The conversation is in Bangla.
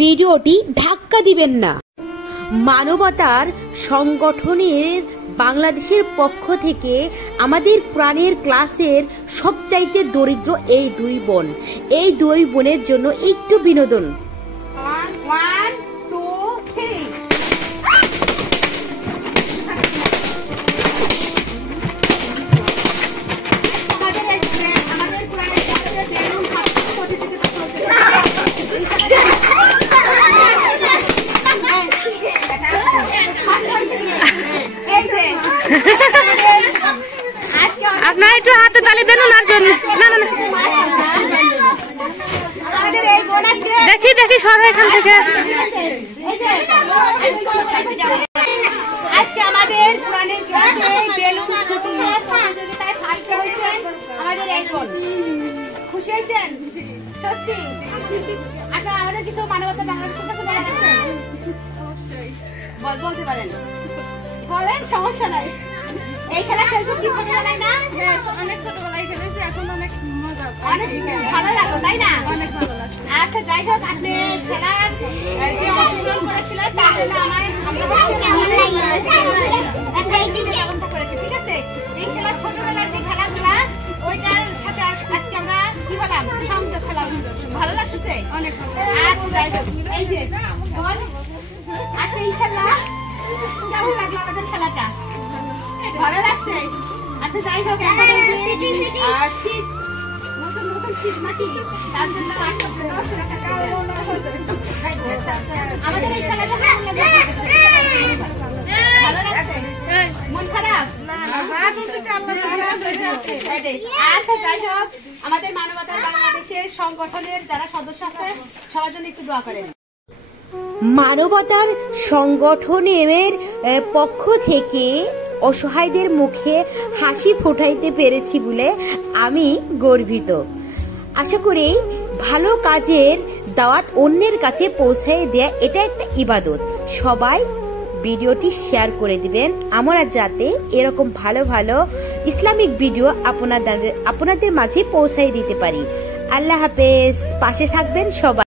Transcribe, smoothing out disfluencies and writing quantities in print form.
ভিডিওটি ধাক্কা দিবেন না। মানবতার সংগঠনের বাংলাদেশের পক্ষ থেকে আমাদের প্রাণের ক্লাসের সবচাইতে দরিদ্র এই দুই বোন, এই দুই বোনের জন্য একটু বিনোদন। 1 2 3 আপনার একটু হাতে তালি দেন ওনার জন্য। না না দেখি দেখি সর এখান থেকে। আজকে আমাদের প্রাণের ক্লাসে বেলুন প্রতিযোগিতায় ফার্স্ট হয়েছেন আমাদের এক বোন। খুশি হয়েছেন? সত্যি? আচ্ছা, আমাদের কিছু মানবতা বাংলাদেশের কাছে বলা আছে? বলতে পারেন? বলেন, সমস্যা নাই। এই খেলা খেলতে কি ছোটবেলায় না? অনেক ছোটবেলায় খেলেছি, এখন অনেক মজা, অনেক ভালো লাগলো, তাই না? অনেক ভালো লাগে। আচ্ছা, যাই হোক, আপনি খেলার যে অংশগ্রহণ করেছিলেন তার জন্য ঠিক আছে। এই খেলা ছোটবেলার যে খেলাগুলা ওইটার সাথে আজকে আমরা কি হলাম সংযোগ খেলাম। ভালো লাগতেছে? অনেক ভালো। আচ্ছা, যাই হোক, এই যে আচ্ছা, ইনশাল্লাহ কেমন লাগলো আমাদের খেলাটা? ভালো লাগছে? আচ্ছা, যাই হোক, নতুন নতুন শীত মাটি তার জন্য আমাদের এই খেলাটা ভালো লাগছে? মন খারাপ? আচ্ছা, যাই হোক, আমাদের মানবতা বাংলাদেশের সংগঠনের যারা সদস্য আছে সবার জন্য একটু দোয়া করেন। মানবতার সংগঠনের পক্ষ থেকে অসহায়দের মুখে হাসি ফোটাইতে পেরেছি বলে আমি গর্বিত। আশা করি ভালো কাজের দাওয়াত অন্যের কাছে পৌঁছায় দেয়া এটা একটা ইবাদত। সবাই ভিডিওটি শেয়ার করে দিবেন আমরা যাতে এরকম ভালো ভালো ইসলামিক ভিডিও আপনাদের মাঝে পৌঁছায় দিতে পারি। আল্লাহ হাফেজ। পাশে থাকবেন সবাই।